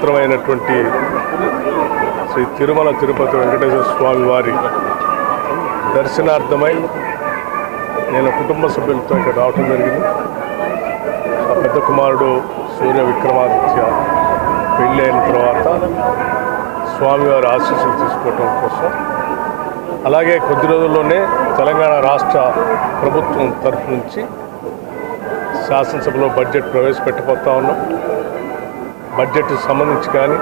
క్షేత్రమైనటువంటి శ్రీ తిరుమల తిరుపతి వెంకటేశ్వర స్వామి వారి దర్శనార్థమై నేను కుటుంబ సభ్యులతో ఇక్కడ రావటం జరిగింది. పెద్ద కుమారుడు సూర్య విక్రమాదిత్య పెళ్ళి అయిన తర్వాత స్వామివారి ఆశీస్సులు తీసుకోవటం కోసం, అలాగే కొద్ది రోజుల్లోనే తెలంగాణ రాష్ట్ర ప్రభుత్వం తరఫు నుంచి శాసనసభలో బడ్జెట్ ప్రవేశపెట్టబోతా ఉన్నాం. బడ్జెట్కి సంబంధించి కానీ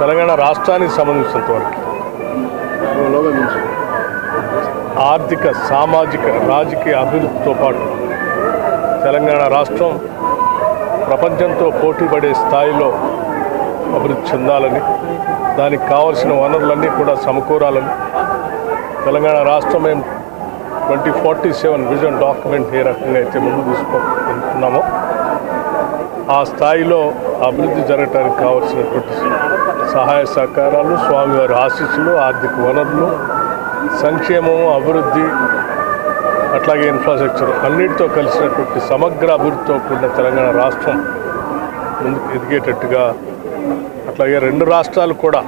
తెలంగాణ రాష్ట్రానికి సంబంధించినంత వరకు ఆర్థిక, సామాజిక, రాజకీయ అభివృద్ధితో పాటు తెలంగాణ రాష్ట్రం ప్రపంచంతో పోటీపడే స్థాయిలో అభివృద్ధి చెందాలని, దానికి కావలసిన వనరులన్నీ కూడా సమకూరాలని, తెలంగాణ రాష్ట్రం మేము 2047 విజన్ డాక్యుమెంట్ ఏ రకంగా అయితే ముందు తీసుకుంటున్నామో ఆ స్థాయిలో అభివృద్ధి జరగడానికి కావలసినటువంటి సహాయ సహకారాలు, స్వామివారి ఆశీస్సులు, ఆర్థిక వనరులు, సంక్షేమం, అభివృద్ధి, అట్లాగే ఇన్ఫ్రాస్ట్రక్చర్ అన్నిటితో కలిసినటువంటి సమగ్ర అభివృద్ధితో కూడిన తెలంగాణ రాష్ట్రం ముందుకు ఎదిగేటట్టుగా, అట్లాగే రెండు రాష్ట్రాలు కూడా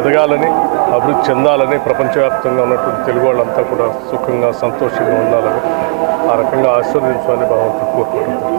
ఎదగాలని, అభివృద్ధి చెందాలని, ప్రపంచవ్యాప్తంగా ఉన్నటువంటి తెలుగు వాళ్ళంతా కూడా సుఖంగా, సంతోషంగా ఉండాలని, ఆ రకంగా ఆశీర్వదించాలని భగవంతుడు కోరుకుంటున్నాను.